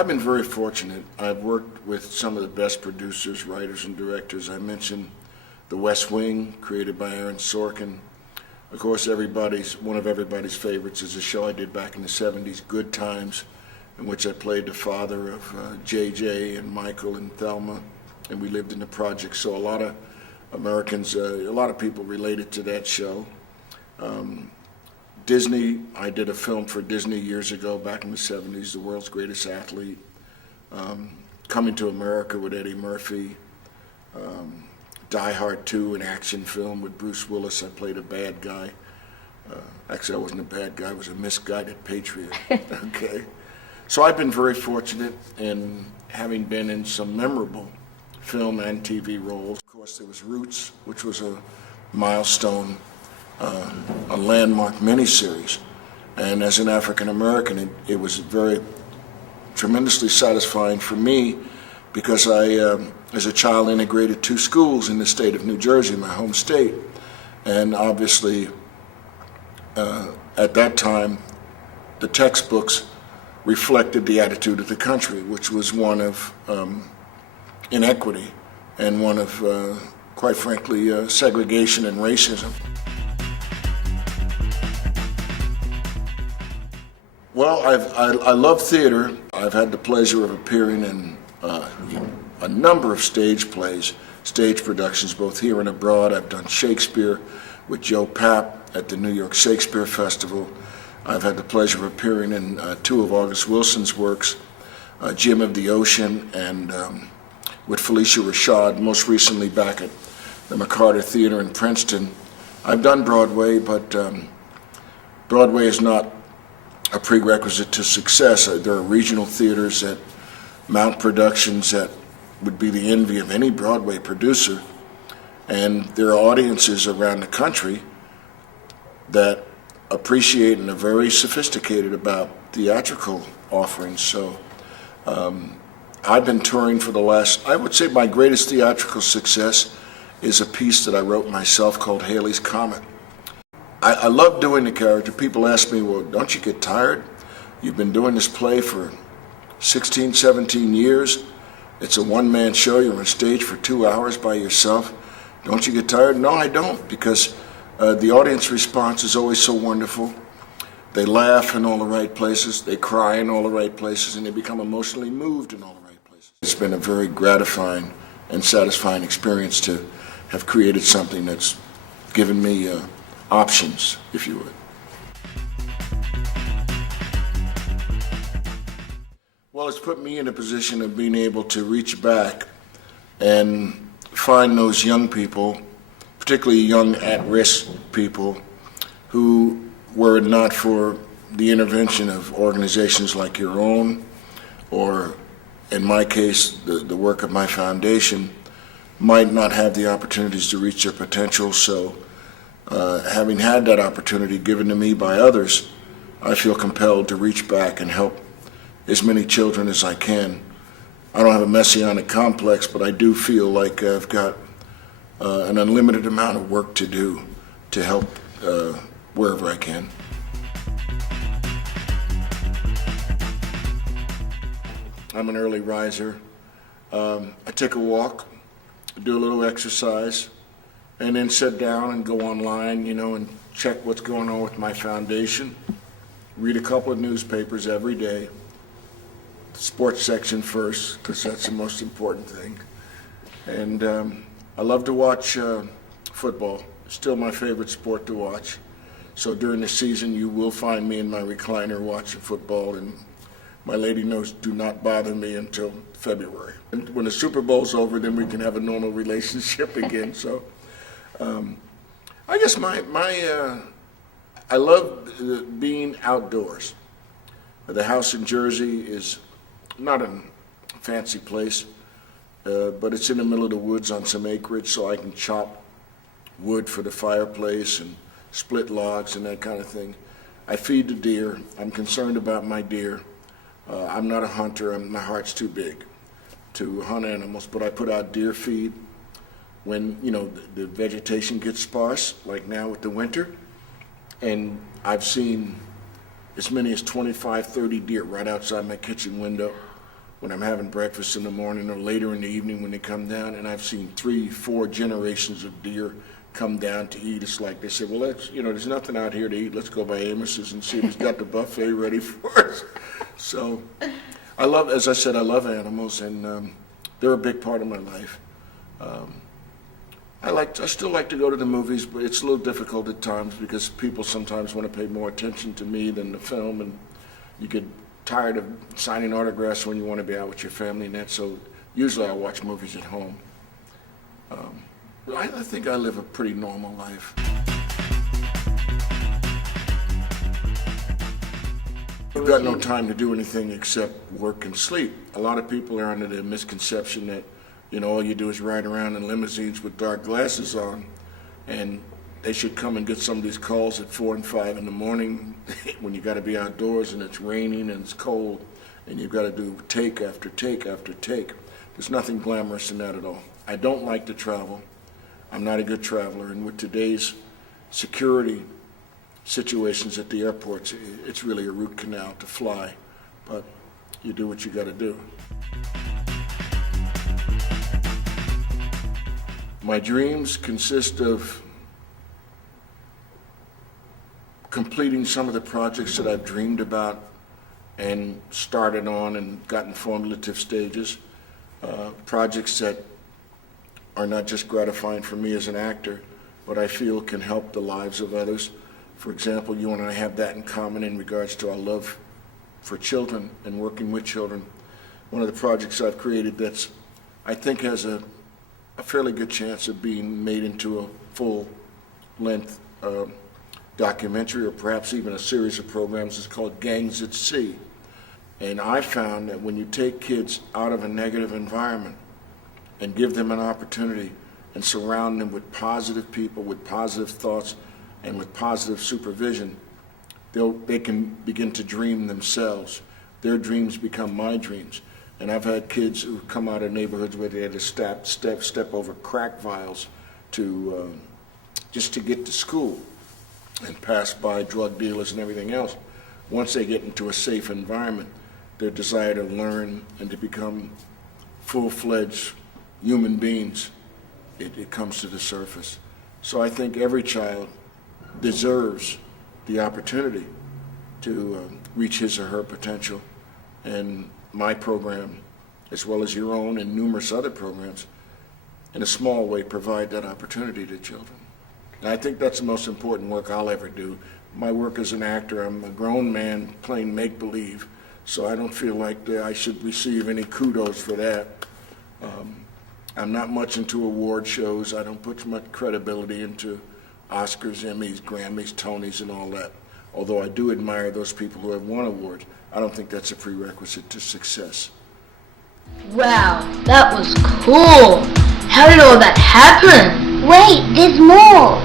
I've been very fortunate. I've worked with some of the best producers, writers, and directors. I mentioned The West Wing, created by Aaron Sorkin. Of course, one of everybody's favorites is a show I did back in the 70s, Good Times, in which I played the father of JJ and Michael and Thelma, and we lived in the projects. So a lot of Americans, a lot of people related to that show. Disney, I did a film for Disney years ago, back in the 70s, The World's Greatest Athlete. Coming to America with Eddie Murphy. Die Hard 2, an action film with Bruce Willis. I played a bad guy. Actually, I wasn't a bad guy, I was a misguided patriot. Okay. So I've been very fortunate in having been in some memorable film and TV roles. Of course, there was Roots, which was a milestone, a landmark miniseries. And as an African American, it was very tremendously satisfying for me because I, as a child, integrated 2 schools in the state of New Jersey, my home state. And obviously, at that time, the textbooks reflected the attitude of the country, which was one of inequity and one of, quite frankly, segregation and racism. Well, I love theater. I've had the pleasure of appearing in a number of stage plays, stage productions, both here and abroad. I've done Shakespeare with Joe Papp at the New York Shakespeare Festival. I've had the pleasure of appearing in 2 of August Wilson's works, Jim of the Ocean and with Felicia Rashad, most recently back at the McCarter Theater in Princeton. I've done Broadway, but Broadway is not a prerequisite to success. There are regional theaters that mount productions that would be the envy of any Broadway producer, and there are audiences around the country that appreciate and are very sophisticated about theatrical offerings. So I've been touring for the last, I would say my greatest theatrical success is a piece that I wrote myself called Haley's Comet. I love doing the character. People ask me, well, don't you get tired? You've been doing this play for 16, 17 years. It's a one-man show. You're on stage for 2 hours by yourself. Don't you get tired? No, I don't, because the audience response is always so wonderful. They laugh in all the right places, they cry in all the right places, and they become emotionally moved in all the right places. It's been a very gratifying and satisfying experience to have created something that's given me options, if you would. Well, it's put me in a position of being able to reach back and find those young people, particularly young at-risk people, who, were it not for the intervention of organizations like your own, or in my case, the work of my foundation, might not have the opportunities to reach their potential. So having had that opportunity given to me by others, I feel compelled to reach back and help as many children as I can. I don't have a messianic complex, but I do feel like I've got an unlimited amount of work to do to help wherever I can. I'm an early riser. I take a walk, do a little exercise, and then sit down and go online, and check what's going on with my foundation. Read a couple of newspapers every day. The sports section first, because that's the most important thing. And I love to watch football. It's still my favorite sport to watch. So during the season, you will find me in my recliner watching football, and my lady knows, do not bother me until February. And when the Super Bowl's over, then we can have a normal relationship again. So I guess I love being outdoors. The house in Jersey is not a fancy place, but it's in the middle of the woods on some acreage, so I can chop wood for the fireplace and split logs and that kind of thing. I feed the deer. I'm concerned about my deer. I'm not a hunter. My heart's too big to hunt animals, but I put out deer feed when the vegetation gets sparse, like now with the winter. And I've seen as many as 25, 30 deer right outside my kitchen window. when I'm having breakfast in the morning or later in the evening when they come down, and I've seen 3, 4 generations of deer come down to eat. It's like they say, well, there's nothing out here to eat. Let's go by Amos's and see if he's got the buffet ready for us. So as I said, I love animals, and they're a big part of my life. I still like to go to the movies, but it's a little difficult at times because people sometimes want to pay more attention to me than the film, and you get tired of signing autographs when you want to be out with your family and that. So usually I watch movies at home. I think I live a pretty normal life. You've got no time to do anything except work and sleep. A lot of people are under the misconception that, all you do is ride around in limousines with dark glasses on, and they should come and get some of these calls at 4 and 5 in the morning when you got to be outdoors and it's raining and it's cold, and you've got to do take after take after take. There's nothing glamorous in that at all. I don't like to travel. I'm not a good traveler, and with today's security situations at the airports, it's really a root canal to fly, but you do what you got to do. My dreams consist of completing some of the projects that I've dreamed about and started on and gotten formulative stages, projects that are not just gratifying for me as an actor, but I feel can help the lives of others. For example, you and I have that in common in regards to our love for children and working with children. One of the projects I've created that's, I think, has a fairly good chance of being made into a full-length documentary, or perhaps even a series of programs, is called Gangs at Sea. And I found that when you take kids out of a negative environment and give them an opportunity and surround them with positive people, with positive thoughts, and with positive supervision, they can begin to dream themselves. Their dreams become my dreams. And I've had kids who come out of neighborhoods where they had to step over crack vials to just to get to school and pass by drug dealers and everything else. Once they get into a safe environment, their desire to learn and to become full-fledged human beings, it comes to the surface. So I think every child deserves the opportunity to reach his or her potential, and my program, as well as your own and numerous other programs, in a small way provide that opportunity to children. And I think that's the most important work I'll ever do. My work as an actor, I'm a grown man playing make-believe, so I don't feel like I should receive any kudos for that. I'm not much into award shows. I don't put much credibility into Oscars, Emmys, Grammys, Tonys, and all that. Although I do admire those people who have won awards, I don't think that's a prerequisite to success. Wow, that was cool. How did all that happen? Wait, there's more.